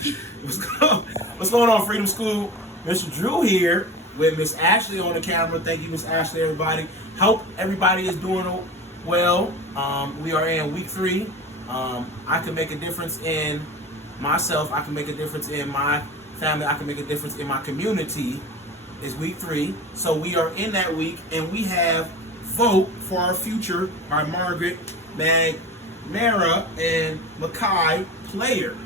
What's going on, Freedom School? Mr. Drew here with Miss Ashley on the camera. Thank you, Miss Ashley, everybody. Hope everybody is doing well. We are in week 3. I can make a difference in myself. I can make a difference in my family. I can make a difference in my community. Is week 3. So we are in that week, and we have Vote for Our Future by Margaret Mara and Mackay Player.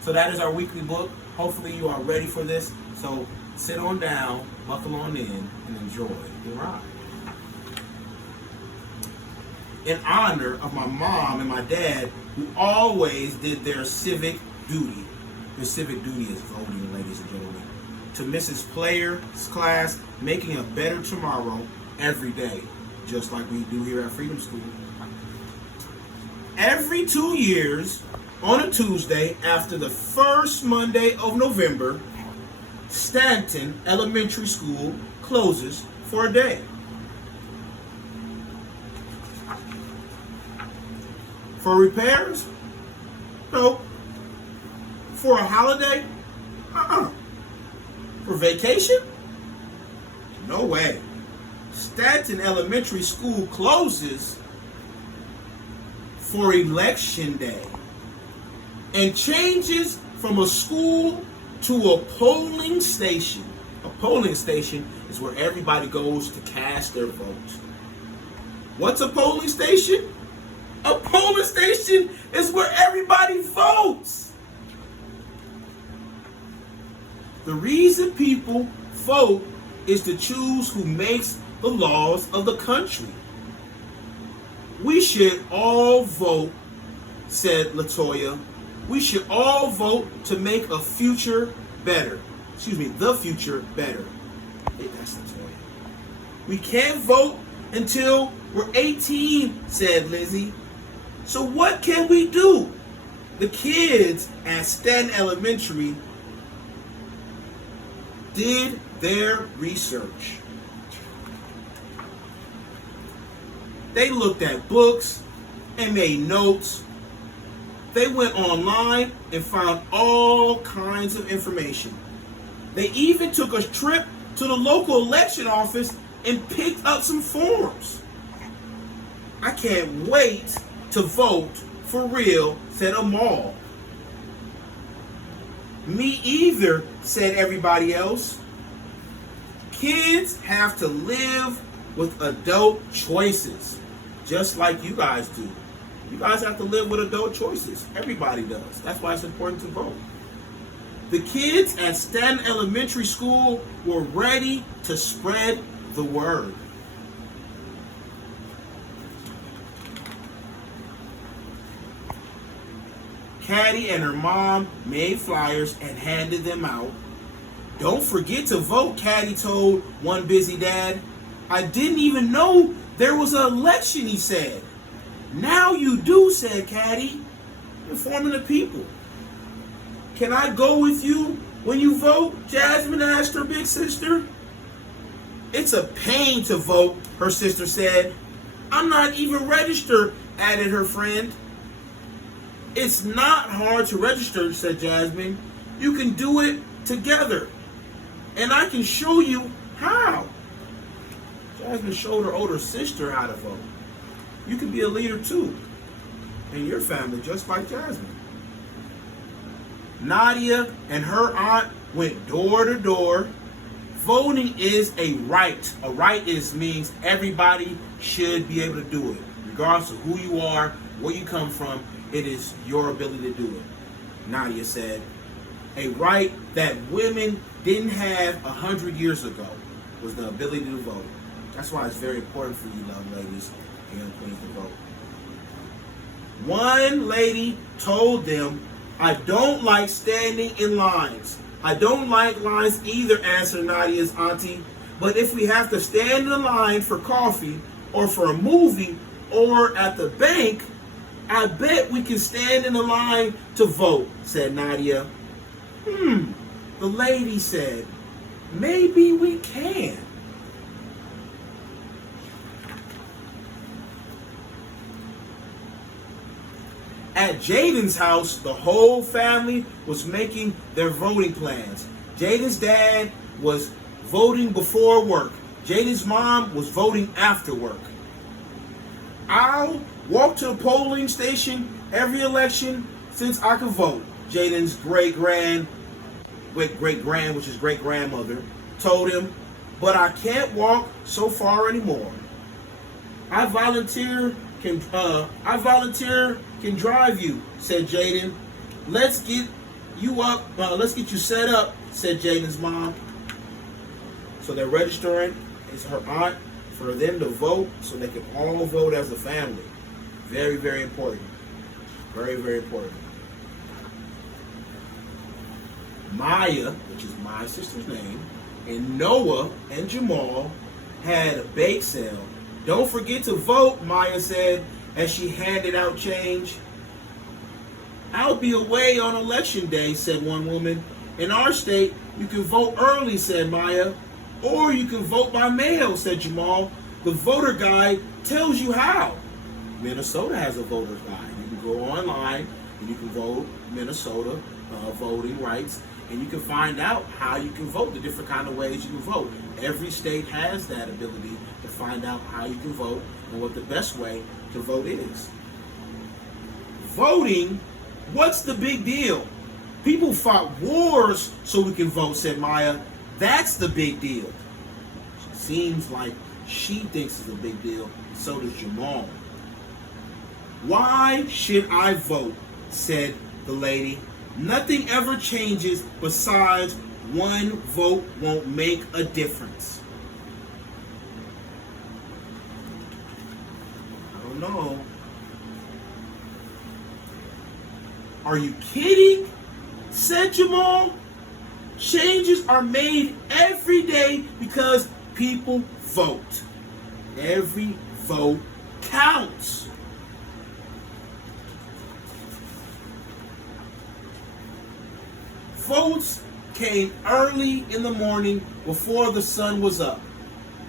So that is our weekly book. Hopefully you are ready for this. So sit on down, buckle on in, and enjoy the ride. In honor of my mom and my dad, who always did their civic duty. Their civic duty is voting, ladies and gentlemen. To Mrs. Player's class, making a better tomorrow every day, just like we do here at Freedom School. Every 2 years, on a Tuesday after the first Monday of November, Stanton Elementary School closes for a day. For repairs? No. For a holiday? For vacation? No way. Stanton Elementary School closes for Election Day and changes from a school to a polling station. A polling station is where everybody goes to cast their vote. What's a polling station? A polling station is where everybody votes. The reason people vote is to choose who makes the laws of the country. We should all vote, said Latoya. We should all vote to make a future better. The future better. Hey, that's Latoya. We can't vote until we're 18, said Lizzie. So what can we do? The kids at Stanton Elementary did their research. They looked at books and made notes. They went online and found all kinds of information. They even took a trip to the local election office and picked up some forms. I can't wait to vote for real, said Amal. Me either, said everybody else. Kids have to live with adult choices, just like you guys do. You guys have to live with adult choices. Everybody does. That's why it's important to vote. The kids at Stanton Elementary School were ready to spread the word. Caddy and her mom made flyers and handed them out. Don't forget to vote, Caddy told one busy dad. I didn't even know there was an election, he said. Now you do, said Caddy, informing the people. Can I go with you when you vote? Jasmine asked her big sister. It's a pain to vote, her sister said. I'm not even registered, added her friend. It's not hard to register, said Jasmine. You can do it together. And I can show you how. Jasmine showed her older sister how to vote. You can be a leader too in your family, just like Jasmine. Nadia and her aunt went door to door. Voting is a right. A right means everybody should be able to do it. Regardless of who you are, where you come from, it is your ability to do it. Nadia said, a right that women didn't have 100 years ago was the ability to vote. That's why it's very important for you, young ladies and young queens, to vote. One lady told them, I don't like standing in lines. I don't like lines either, answered Nadia's auntie. But if we have to stand in line for coffee or for a movie or at the bank, I bet we can stand in the line to vote, said Nadia. The lady said, maybe we can. At Jaden's house, the whole family was making their voting plans. Jaden's dad was voting before work. Jaden's mom was voting after work. I'll walk to the polling station every election since I could vote, Jaden's great-grand, which is great-grandmother, told him, but I can't walk so far anymore. I volunteer can drive you, said Jaden. Let's get you set up, said Jaden's mom. So they're registering as her aunt for them to vote so they can all vote as a family. Very, very important. Very, very important. Maya, which is my sister's name, and Noah and Jamal had a bake sale. Don't forget to vote, Maya said as she handed out change. I'll be away on election day, said one woman. In our state, you can vote early, said Maya. Or you can vote by mail, said Jamal. The voter guide tells you how. Minnesota has a voter's guide. You can go online and you can vote Minnesota voting rights, and you can find out how you can vote, the different kind of ways you can vote. Every state has that ability to find out how you can vote and what the best way to vote is. Voting, what's the big deal? People fought wars so we can vote, said Maya. That's the big deal. It seems like she thinks it's a big deal. So does Jamal. Why should I vote? Said the lady. Nothing ever changes besides one vote won't make a difference. I don't know. Are you kidding? Said Jamal. Changes are made every day because people vote. Every vote counts. Votes came early in the morning before the sun was up.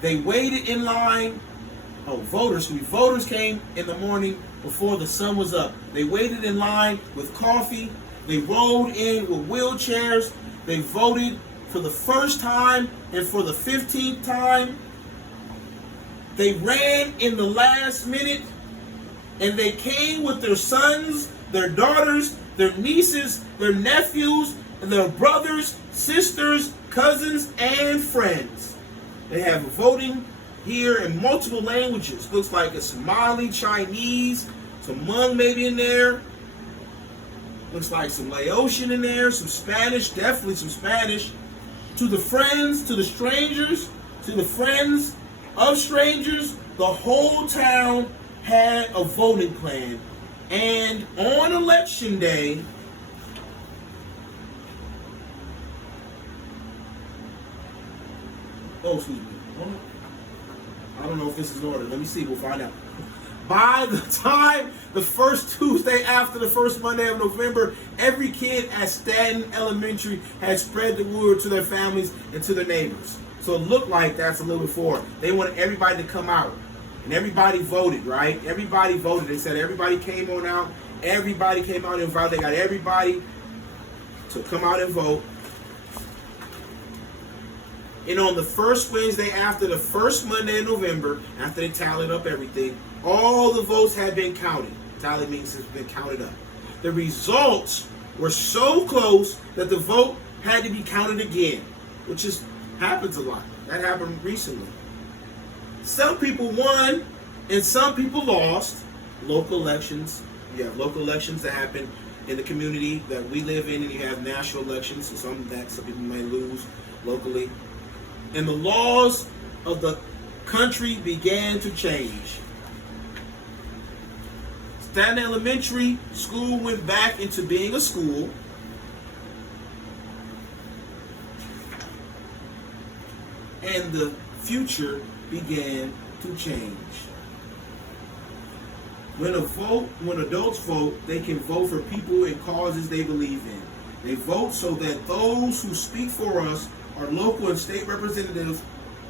They waited in line. Voters came in the morning before the sun was up. They waited in line with coffee. They rolled in with wheelchairs. They voted for the first time and for the 15th time. They ran in the last minute, and they came with their sons, their daughters, their nieces, their nephews, and their brothers, sisters, cousins, and friends. They have voting here in multiple languages. Looks like a Somali, Chinese, some Hmong maybe in there. Looks like some Laotian in there, some Spanish, definitely some Spanish. To the friends, to the strangers, to the friends of strangers, the whole town had a voting plan. And on election day, excuse me. I don't know if this is in order. Let me see. We'll find out. By the time the first Tuesday after the first Monday of November, every kid at Staten Elementary had spread the word to their families and to their neighbors. So it looked like that's a little before. They wanted everybody to come out. And everybody voted, right? Everybody voted. They said everybody came on out. Everybody came out and voted. They got everybody to come out and vote. And on the first Wednesday after the first Monday in November, after they tallied up everything, all the votes had been counted. Tally means it's been counted up. The results were so close that the vote had to be counted again, which happens a lot. That happened recently. Some people won and some people lost. Local elections. You have local elections that happen in the community that we live in, and you have national elections, so some people may lose locally. And the laws of the country began to change. Staten Elementary School went back into being a school. And the future began to change. When adults vote, they can vote for people and causes they believe in. They vote so that those who speak for us, our local and state representatives,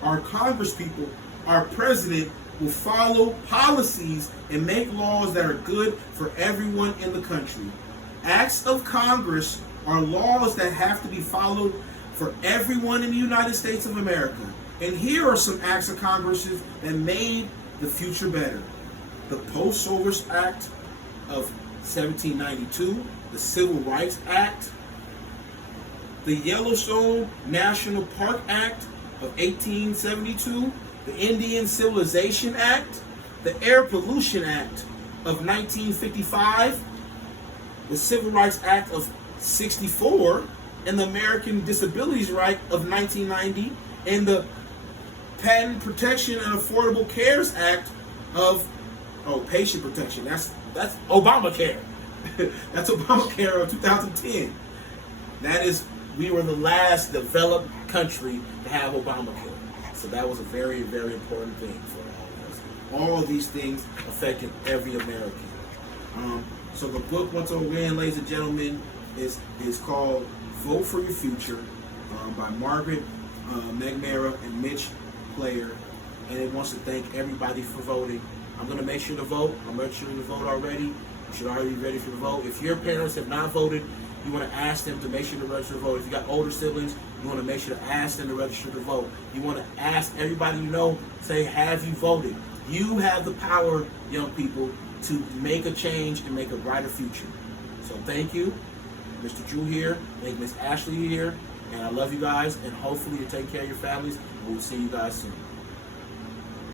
our congresspeople, our president, will follow policies and make laws that are good for everyone in the country. Acts of Congress are laws that have to be followed for everyone in the United States of America. And here are some acts of Congress that made the future better. The Post-Service Act of 1792, the Civil Rights Act, the Yellowstone National Park Act of 1872, the Indian Civilization Act, the Air Pollution Act of 1955, the Civil Rights Act of 64, and the American Disabilities Act of 1990, and the Patent Protection and Affordable Cares Act of patient protection. That's Obamacare. That's Obamacare of 2010. We were the last developed country to have Obamacare. So that was a very, very important thing for all of us. All of these things affected every American. So the book, once again, ladies and gentlemen, is called Vote for Your Future by Margaret McNamara and Mitch Player. And it wants to thank everybody for voting. I'm going to make sure to vote. I'm make sure to vote already. You should already be ready for the vote. If your parents have not voted, you want to ask them to make sure to register to vote. If you got older siblings, you want to make sure to ask them to register to vote. You want to ask everybody you know, say, have you voted? You have the power, young people, to make a change and make a brighter future. So thank you. Mr. Drew here. Thank Miss Ashley here. And I love you guys. And hopefully you take care of your families. And we'll see you guys soon.